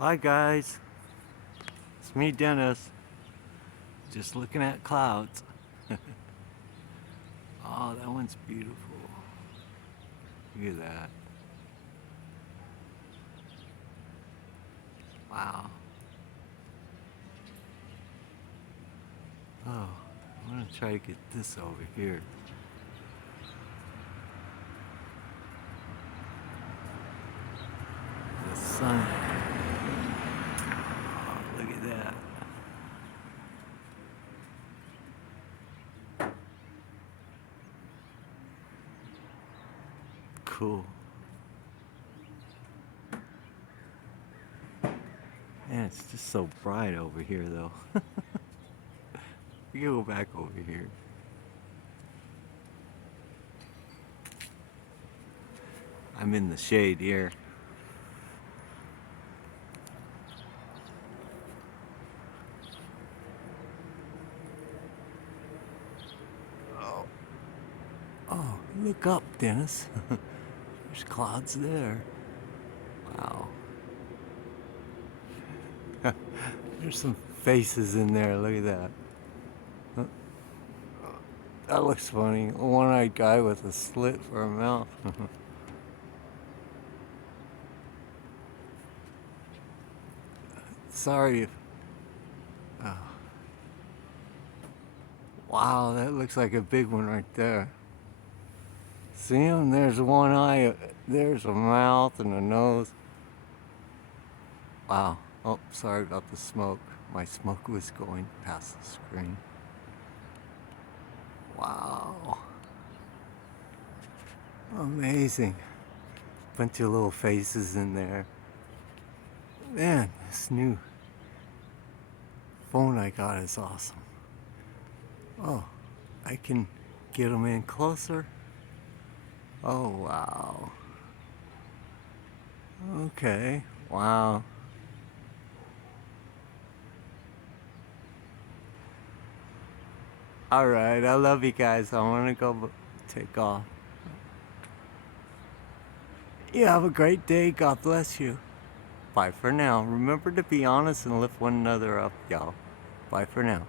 Hi guys, it's me Dennis, just looking at clouds. Oh, that one's beautiful. Look at that. Wow. Oh, I'm gonna try to get this over here. The sun. Oh, look at that. Cool. Man, it's just so bright over here though. We can go back over here. I'm in the shade here. Oh, oh, look up, Dennis. There's clouds there. Wow. There's some faces in there. Look at that. That looks funny. A one-eyed guy with a slit for a mouth. Sorry if... Oh. Wow, that looks like a big one right there. See him? There's one eye. There's a mouth and a nose. Wow. Oh, sorry about the smoke. My smoke was going past the screen. Wow. Amazing. Bunch of little faces in there. Man, this new phone I got is awesome. Oh, I can get them in closer. Oh, wow. Okay, wow. Alright, I love you guys. I want to go take off. You have a great day. God bless you. Bye for now. Remember to be honest and lift one another up, y'all. Bye for now.